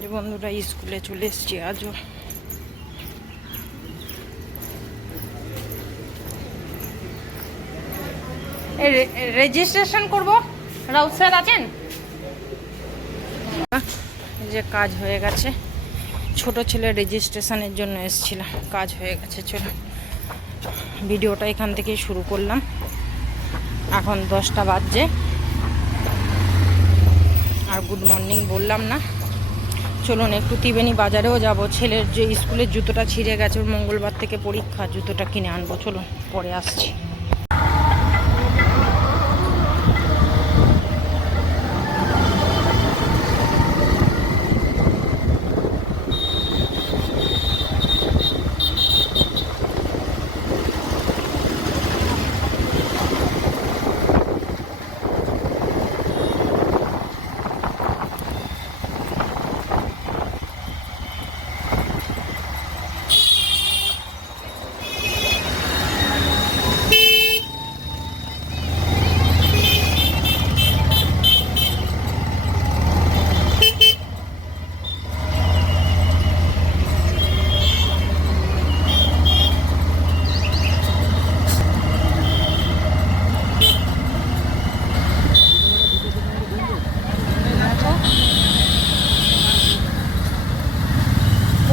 যে বন্ধুরা স্কুলে চলে এসছি আজও। রেজিস্ট্রেশন করব, রাউত স্যার আছেন? যে কাজ হয়ে গেছে, ছোট ছেলের রেজিস্ট্রেশনের জন্য এসেছিলাম, কাজ হয়ে গেছে। চলো ভিডিওটা এখান থেকেই শুরু করলাম। এখন 10টা বাজছে আর গুড মর্নিং বললাম না। চলুন একটু ত্রিবেণী বাজারেও যাব, ছেলের যে স্কুলের জুতোটা ছিঁড়ে গেছে, ওর মঙ্গলবার থেকে পরীক্ষা, জুতোটা কিনে আনবো। চলুন পরে আসছি।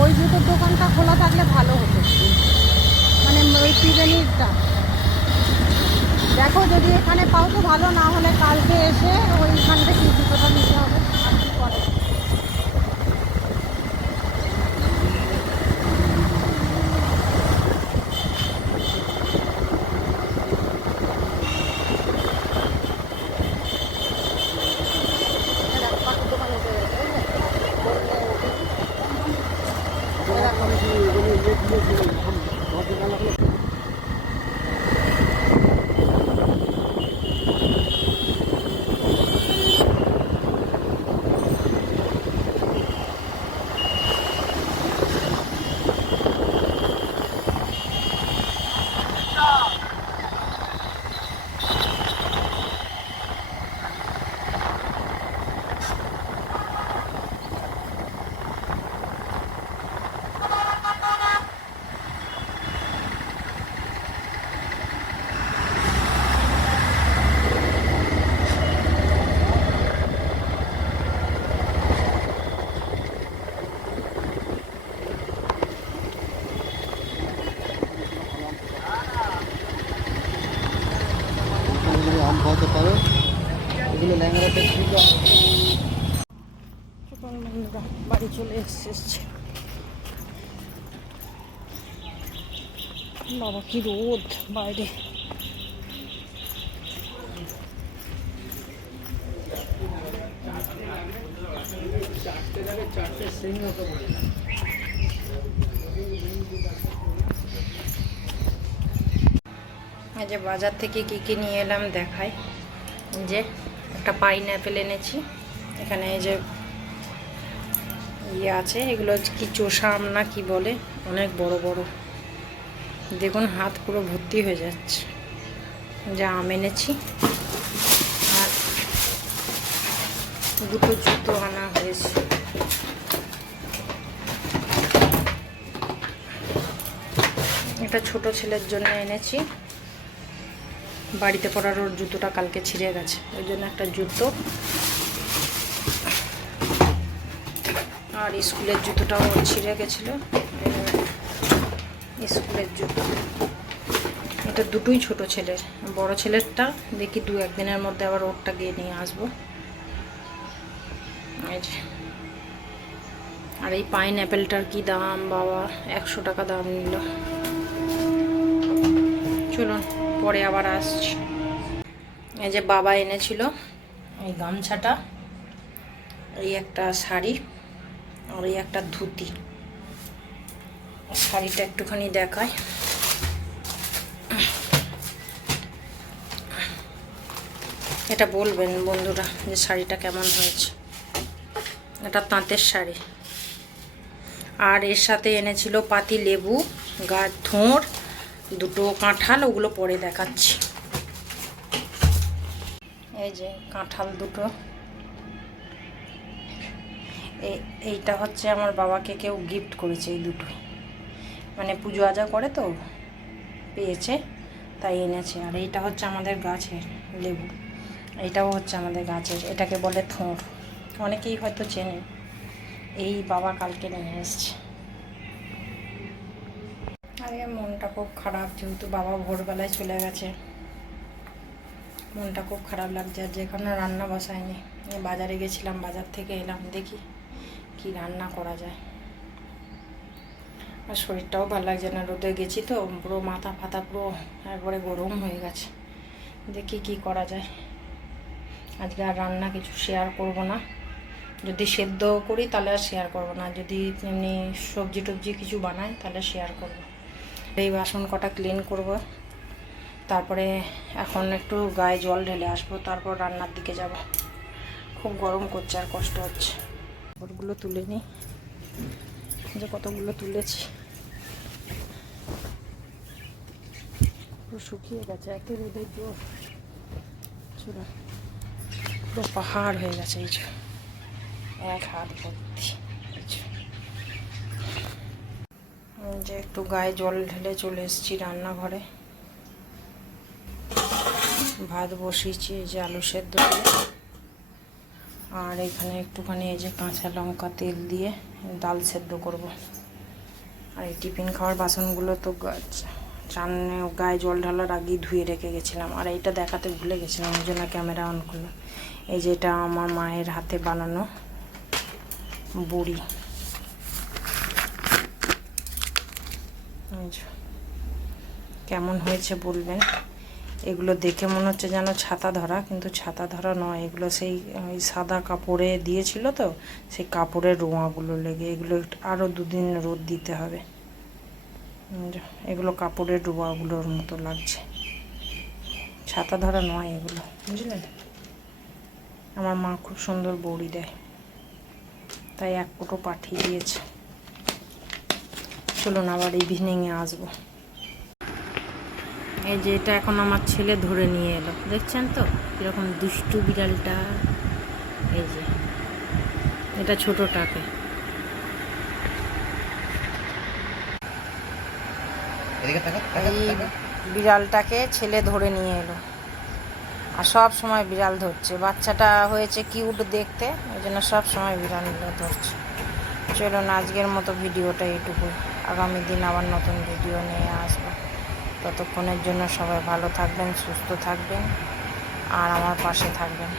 ওই জুতোর দোকানটা খোলা থাকলে ভালো হতো, মানে ওই ত্রিবেণীরটা। দেখো যদি এখানে পাও তো ভালো, না হলে কালকে এসে ওইখান থেকে জুতোটা নিতে হবে। আর কি করে আম খাওয়াতে পারো, এগুলো ল্যাংড়াতে ঠিক আছে। বাড়ি চলে এসেছে। বাবা কি রোদ বাইরে। এই যে বাজার থেকে কি কি নিয়ে এলাম দেখাই। যে একটা পাইনঅ্যাপেল এনেছি, এখানে এই যে ইয়ে আছে, এগুলো কি চোষা আম না কি বলে, অনেক বড় বড়, দেখুন হাত পুরো ভর্তি হয়ে যাচ্ছে। যা আম এনেছি, আর দুটো জুতো আনা হয়েছে। এটা ছোট ছেলের জন্য এনেছি, বাড়িতে পরার, ওর জুতোটা কালকে ছিঁড়ে গেছে, ওই জন্য একটা জুতো। আর স্কুলের জুতোটাও ছিঁড়ে গেছিলো, স্কুলের জুতো। এটা দুটোই ছোট ছেলের, বড় ছেলেরটা দেখি 2-1 দিনের মধ্যে আবার ওরটা গিয়ে নিয়ে আসবো। আর এই পাইনঅ্যাপেলটার কি দাম বাবা, 100 টাকা দাম নিল। চলুন পরে আবার আসছি। এই যে বাবা এনেছিল এই গামছাটা, এই একটা শাড়ি, আর এই একটা ধুতি। শাড়িটা একটুখানি দেখায়। এটা বলবেন বন্ধুরা যে শাড়িটা কেমন হয়েছে। এটা তাঁতের শাড়ি। আর এর সাথে এনেছিল পাতি লেবু, গাছ থোড়, দুটো কাঁঠাল, ওগুলো পরে দেখাচ্ছি। এই যে কাঁঠাল দুটো, এইটা হচ্ছে আমার বাবাকে কেউ গিফট করেছে, এই দুটো, মানে পুজো আজা করে তো পেয়েছে তাই এনেছে। আর এইটা হচ্ছে আমাদের গাছের লেবু, এইটাও হচ্ছে আমাদের গাছের, এটাকে বলে থোঁড়, অনেকেই হয়তো চেনে। এই বাবা কালকে নিয়ে এসছে। আরে মনটা খুব খারাপ, যেহেতু বাবা ভোরবেলায় চলে গেছে, মনটা খুব খারাপ লাগছে। আর যেখানে রান্না বসায়নি, বাজারে গেছিলাম, বাজার থেকে এলাম, দেখি কি রান্না করা যায়। আর শরীরটাও ভালো লাগছে না, রোদে গেছি তো, পুরো মাথা ফাতা পুরো একবারে গরম হয়ে গেছে। দেখি কি করা যায়। আজকে আর রান্না কিছু শেয়ার করব না, যদি সেদ্ধ করি তাহলে আর শেয়ার করব না, যদি এমনি সবজি টবজি কিছু বানাই তাহলে শেয়ার করব। এই বাসন কটা ক্লিন করব, তারপরে এখন একটু গায়ে জল ঢেলে আসবো, তারপর রান্নার দিকে যাব। খুব গরম করছে আর কষ্ট হচ্ছে। কাপড়গুলো তুলে নিই, যে কতগুলো তুলেছি, পুরো শুকিয়ে গেছে, এত রোদের জোর, চুলা পুরো পাহাড় হয়ে গেছে। এই এক হাত ভর্তি। যে একটু গায়ে জল ঢেলে চলে এসেছি রান্নাঘরে, ভাত বসিয়েছি, এই যে আলু সেদ্ধ দিয়ে, আর এখানে একটুখানি এই যে কাঁচা লঙ্কা তেল দিয়ে ডাল সেদ্ধ করব। আর এই টিফিন খাওয়ার বাসনগুলো তো চান্নে গায়ে জল ঢালার আগেই ধুয়ে রেখে গেছিলাম। আর এইটা দেখাতে ভুলে গেছিলাম, ওই জন্য ক্যামেরা অন করলাম। এই যে এটা আমার মায়ের হাতে বানানো বড়ি, কেমন হয়েছে বলবেন। এগুলো দেখে মনে হচ্ছে যেন ছাতা ধরা, কিন্তু ছাতা ধরা নয়, এগুলো সেই ওই সাদা কাপড়ে দিয়েছিল তো, সেই কাপড়ের রোঁয়াগুলো লেগে, এগুলো আরও 2 দিন রোদ দিতে হবে। এগুলো কাপড়ের রোঁয়াগুলোর মতো লাগছে, ছাতা ধরা নয় এগুলো, বুঝলেন। আমার মা খুব সুন্দর বড়ি দেয়, তাই 1 কোটো পাঠিয়ে দিয়েছে। চলুন আবার ইভিনিংয়ে আসবো। এই যে এটা এখন আমার ছেলে ধরে নিয়ে এলো, দেখছেন তো কীরকম দুষ্টু বিড়ালটা। এই যে এটা ছোটোটাকে, এই বিড়ালটাকে ছেলে ধরে নিয়ে এলো, আর সব সময় বিড়াল ধরছে। বাচ্চাটা হয়েছে কিউট দেখতে, ওই জন্য সব সময় বিড়াল ধরছে। চলুন আজকের মতো ভিডিওটা এইটুকুই, আগামী দিন আবার নতুন ভিডিও নিয়ে আসবো। ততক্ষণের জন্য সবাই ভালো থাকবেন, সুস্থ থাকবেন, আর আমার পাশে থাকবেন।